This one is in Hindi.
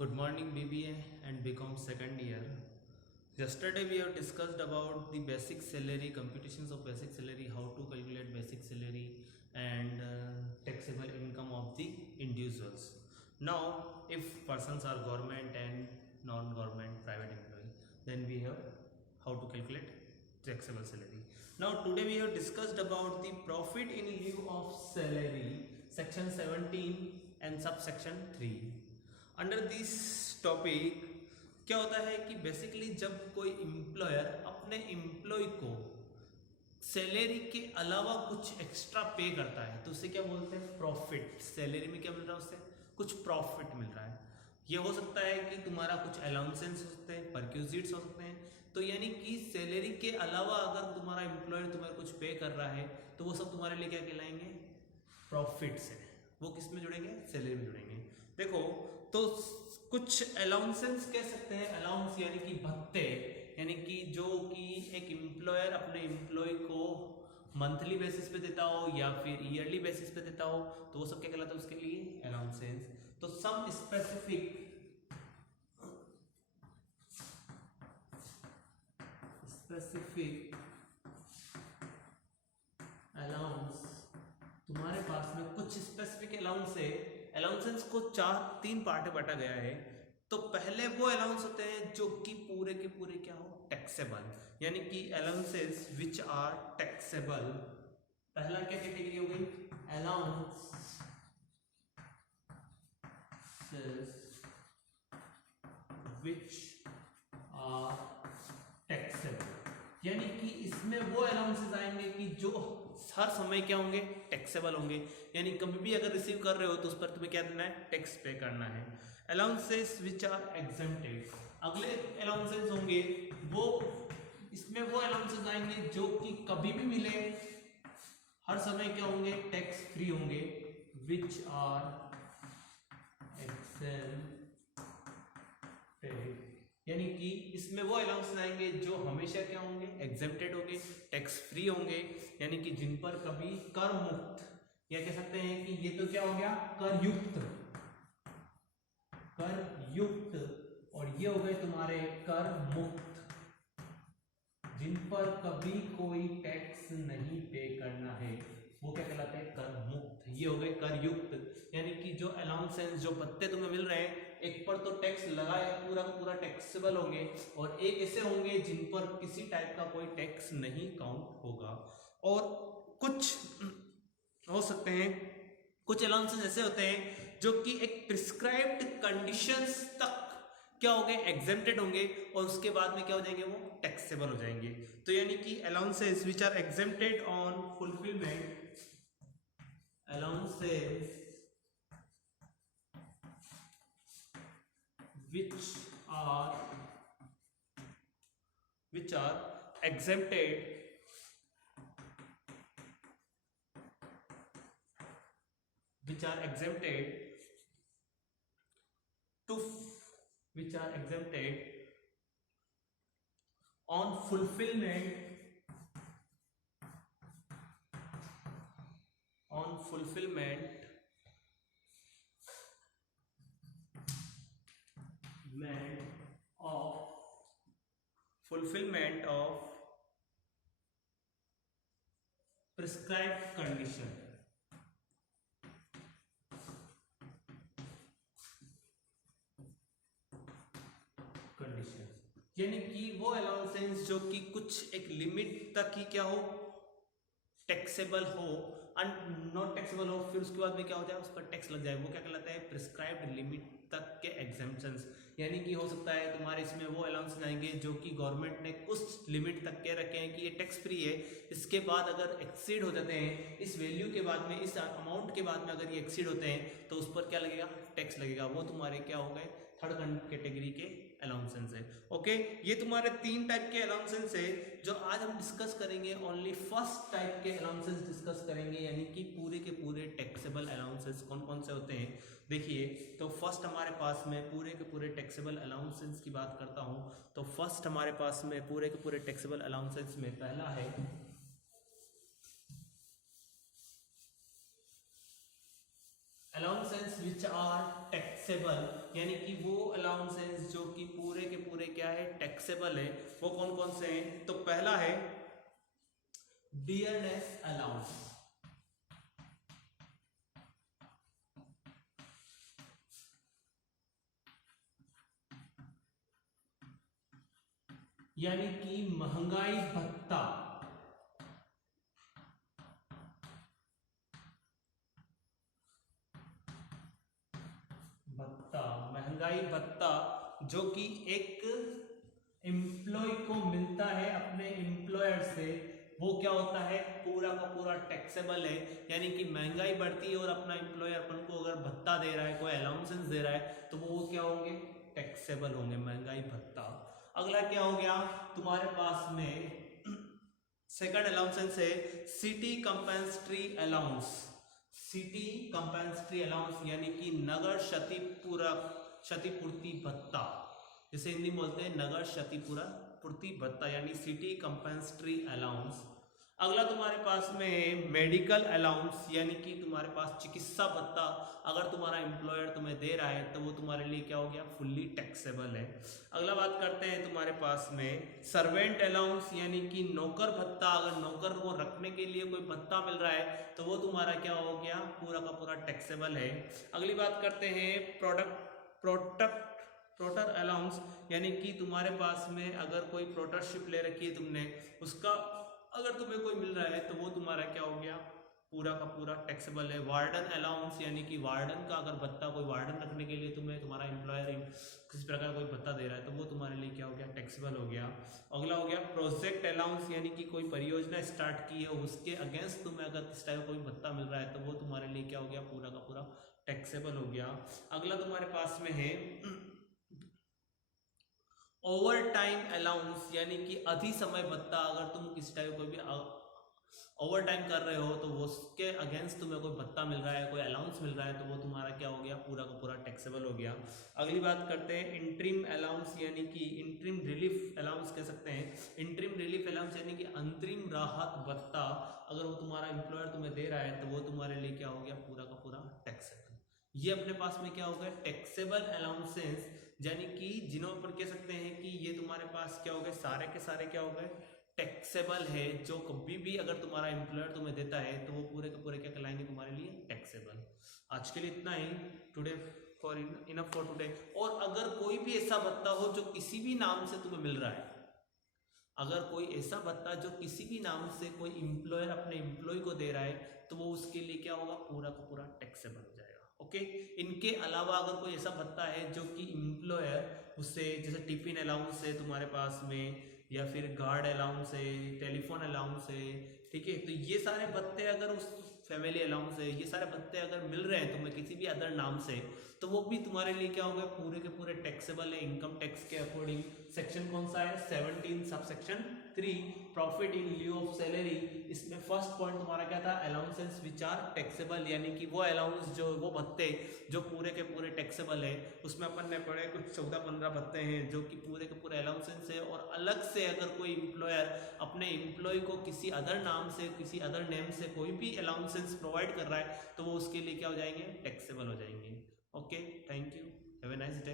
Good morning BBA and BCom second year. Yesterday we have discussed about the basic salary, computations of basic salary, how to calculate basic salary and taxable income of the individuals. Now if persons are government and non-government private employee, then we have how to calculate taxable salary. Now today we have discussed about the profit in lieu of salary, section 17 and subsection 3. Under this topic क्या होता है कि बेसिकली जब कोई एम्प्लॉयर अपने एम्प्लॉय को सैलरी के अलावा कुछ एक्स्ट्रा पे करता है तो उसे क्या बोलते हैं, प्रॉफिट। सैलरी में क्या मिल रहा है, उससे कुछ प्रॉफिट मिल रहा है। ये हो सकता है कि तुम्हारा कुछ अलाउंसेंस हो सकते हैं, परक्यूजिट्स हो सकते हैं। तो यानी कि सैलरी के अलावा अगर तुम्हारा एम्प्लॉयर तुम्हें कुछ पे कर रहा है तो वो सब तुम्हारे लिए क्या कहलाएंगे, प्रॉफिट से। वो किस में जुड़ेंगे, सैलरी में जुड़ेंगे। देखो तो कुछ अलाउंसेंस कह सकते हैं, अलाउंस यानी कि भत्ते, यानी कि जो कि एक एम्प्लॉयर अपने एम्प्लॉय को मंथली बेसिस पे देता हो या फिर ईयरली बेसिस पे देता हो तो वो सब क्या कहलाता है उसके लिए, अलाउंसेंस। तो सम स्पेसिफिक अलाउंस, तुम्हारे पास में कुछ स्पेसिफिक अलाउंस है। अलाउंसेंस को तीन पार्ट में बांटा गया है। तो पहले वो अलाउंस होते हैं जो कि पूरे के पूरे क्या हो, टैक्सेबल, यानी कि अलाउंसेस विच आर टैक्सेबल। पहला क्या कैटेगरी हो गई, अलाउंस विच आर टैक्सेबल, यानी कि इसमें वो अलाउंसेस आएंगे कि जो हर समय क्या होंगे, टैक्सेबल होंगे। यानी कभी भी अगर रिसीव कर रहे हो तो उस पर तुम्हें क्या देना है, टैक्स पे करना है। अलाउंसेस विच आर एग्जेम्प्टेड, अगले अलाउंसेस होंगे वो, इसमें वो अलाउंसेस आएंगे जो कि कभी भी मिले, हर समय क्या होंगे, टैक्स फ्री होंगे। विच आर एग्जेम्प्टेड, यानी कि इसमें वो अलाउंसेस आएंगे जो हमेशा क्या होंगे, एग्जेम्प्टेड होंगे, टैक्स फ्री होंगे, यानी कि जिन पर कभी कर मुक्त, या कह सकते हैं कि ये तो क्या हो गया, कर युक्त, और ये हो गए तुम्हारे कर मुक्त, जिन पर कभी कोई टैक्स नहीं पे करना है वो क्या कहलाते हैं, कर मुक्त। ये हो गए कर युक्त, यानी कि जो अलाउंसेंस, जो भत्ते तुम्हें मिल रहे हैं, एक पर तो टैक्स लगाए पूरा का पूरा टैक्सेबल होंगे, और एक ऐसे होंगे जिन पर किसी टाइप का कोई टैक्स नहीं काउंट होगा। और कुछ हो सकते हैं, कुछ अलाउंसेस ऐसे होते हैं जो कि एक प्रिस्क्राइब्ड कंडीशंस तक क्या होंगे, एग्जेम्प्टेड होंगे, और उसके बाद में क्या हो जाएंगे, वो टैक्सेबल हो जाएंगे। तो यानी कि allowances which are exempted on fulfilment, allowances which are exempted on fulfillment of prescribed condition, यानी कि वो अलाउंसेंस जो कि कुछ एक लिमिट तक ही क्या हो, टैक्सेबल हो, नॉट टैक्सेबल हो, फिर उसके बाद में क्या हो जाए, उस पर टैक्स लग जाए, वो क्या कहलाता है, प्रिस्क्राइब्ड लिमिट तक के एग्जेम्पशंस। यानी कि हो सकता है तुम्हारे इसमें वो अलाउंस आएंगे जो कि गवर्नमेंट ने कुछ लिमिट तक के रखे हैं कि ये टैक्स फ्री है, इसके बाद अगर एक्सीड हो जाते हैं, इस वैल्यू के बाद में, इस अमाउंट के बाद में अगर ये एक्सीड होते हैं तो उस पर क्या लगेगा, टैक्स लगेगा। वो तुम्हारे क्या हो गए, थर्ड कैटेगरी के अलाउंसेंस है। ओके, ये तुम्हारे तीन टाइप के अलाउंसेंस है जो आज हम डिस्कस करेंगे। ओनली फर्स्ट टाइप के अलाउंसेंस डिस्कस करेंगे, यानी कि पूरे के पूरे टैक्सेबल अलाउंसेंस कौन कौन से होते हैं। देखिए, तो फर्स्ट हमारे पास में पूरे के पूरे टैक्सेबल अलाउंसेंस की बात करता हूं, तो फर्स्ट हमारे पास में पूरे के पूरे टैक्सेबल अलाउंसेंस में पहला है अलाउंसेस विच आर टैक्सेबल, यानी कि वो अलाउंसेस जो कि पूरे के पूरे क्या है, टैक्सेबल है, वो कौन कौन से हैं? तो पहला है डियरनेस अलाउंस, यानी कि महंगाई भत्ता, महंगाई भत्ता जो कि एक एम्प्लॉय को मिलता है अपने एम्प्लॉयर से, वो क्या होता है, पूरा का पूरा टैक्सेबल है। यानी कि महंगाई बढ़ती है और अपना एम्प्लॉयर अपन को अगर भत्ता दे रहा है, कोई अलाउंसेस दे रहा है, तो वो क्या होंगे, टैक्सेबल होंगे, महंगाई भत्ता। अगला क्या हो गया तुम्हारे पास में, सेकंड अलाउंसेस है city compensatory allowance, city compensatory allowance यानी कि नगर क्षतिपूर्ति भत्ता, जैसे हिंदी में बोलते हैं नगर क्षतिपूर्ति भत्ता, यानी सिटी कंपेंसेटरी अलाउंस। अगला तुम्हारे पास में है मेडिकल अलाउंस, यानी कि तुम्हारे पास चिकित्सा भत्ता अगर तुम्हारा एम्प्लॉयर तुम्हें दे रहा है तो वो तुम्हारे लिए क्या हो गया, फुल्ली टैक्सेबल है। अगला बात करते हैं तुम्हारे पास में सर्वेंट अलाउंस, यानी कि नौकर भत्ता, अगर नौकर को रखने के लिए कोई भत्ता मिल रहा है तो वो तुम्हारा क्या हो गया, पूरा का पूरा टैक्सेबल है। अगली बात करते हैं प्रोटर अलाउंस, यानी कि तुम्हारे पास में अगर कोई प्रोटरशिप ले रखी है तुमने, उसका अगर तुम्हें कोई मिल रहा है तो वो तुम्हारा क्या हो गया, पूरा का पूरा टैक्सेबल है। वार्डन अलाउंस, यानी कि वार्डन का अगर भत्ता, कोई वार्डन रखने के लिए तुम्हें तुम्हारा एम्प्लॉयर किसी प्रकार कोई भत्ता दे रहा है तो वो तुम्हारे लिए क्या हो गया, टैक्सेबल हो गया। अगला हो गया प्रोजेक्ट अलाउंस, यानी कि कोई परियोजना स्टार्ट की है उसके अगेंस्ट तुम्हें अगर इस टाइप कोई भत्ता मिल रहा है तो वो तुम्हारे लिए क्या हो गया, पूरा का पूरा टैक्सेबल हो गया। अगला तुम्हारे पास में है ओवर टाइम अलाउंस, यानी कि अधि समय भत्ता, अगर तुम किसी टाइप कोई भी ओवर टाइम कर रहे हो तो वो उसके अगेंस्ट तुम्हें कोई भत्ता मिल रहा है, कोई अलाउंस मिल रहा है तो वो तुम्हारा क्या हो गया, पूरा का पूरा टैक्सेबल हो गया। अगली बात करते हैं इंटरिम अलाउंस, यानी कि इंटरिम रिलीफ अलाउंस कह सकते हैं। इंटरिम रिलीफ अलाउंस यानी कि अंतरिम राहत भत्ता, अगर वो तुम्हारा एम्प्लॉयर तुम्हें दे रहा है तो वो तुम्हारे लिए क्या हो गया, पूरा का पूरा टैक्सेबल। ये अपने पास में क्या हो गया, टैक्सेबल अलाउंसेस, यानी कि जिन्हों पर कह सकते हैं कि ये तुम्हारे पास क्या हो गए, सारे के सारे क्या हो गए, टैक्सेबल है। जो कभी भी अगर तुम्हारा एम्प्लॉयर तुम्हें देता है तो वो पूरे के पूरे क्या कहलाएंगे, तुम्हारे लिए टैक्सेबल। आज के लिए इतना ही, today for enough for today. और अगर कोई भी ऐसा भत्ता हो जो किसी भी नाम से तुम्हें मिल रहा है, अगर कोई ऐसा भत्ता जो किसी भी नाम से कोई एम्प्लॉयर अपने एम्प्लॉय को दे रहा है तो वो उसके लिए क्या होगा, पूरा का पूरा टैक्सेबल हो जाएगा। ओके, इनके अलावा अगर कोई ऐसा भत्ता है जो कि एम्प्लॉयर उससे, जैसे टिफिन अलाउंस है तुम्हारे पास में, या फिर गार्ड अलाउंस है, टेलीफोन अलाउंस है, ठीक है, तो ये सारे भत्ते अगर उस फैमिली अलाउंस है, ये सारे भत्ते अगर मिल रहे हैं तुम्हें किसी भी अदर नाम से तो वो भी तुम्हारे लिए क्या होगा, पूरे के पूरे टैक्सेबल है इनकम टैक्स के अकॉर्डिंग। सेक्शन कौन सा है, 17 sub section 3 profit in lieu of salary. इसमें फर्स्ट पॉइंट तुम्हारा क्या था, अलाउंसेस विच आर टैक्सेबल, यानी कि वो अलाउंस जो वो भत्ते जो पूरे के पूरे टैक्सेबल है। उसमें अपन ने पढ़े कुछ 14-15 भत्ते हैं जो कि पूरे के पूरे अलाउंसेस है। और अलग से अगर कोई एम्प्लॉयर अपने एम्प्लॉय को किसी अदर नाम से, किसी अदर नेम से कोई भी अलाउंसेस प्रोवाइड कर रहा है तो वो उसके लिए क्या हो जाएंगे, टैक्सेबल हो जाएंगे। Okay, thank you, have a nice day.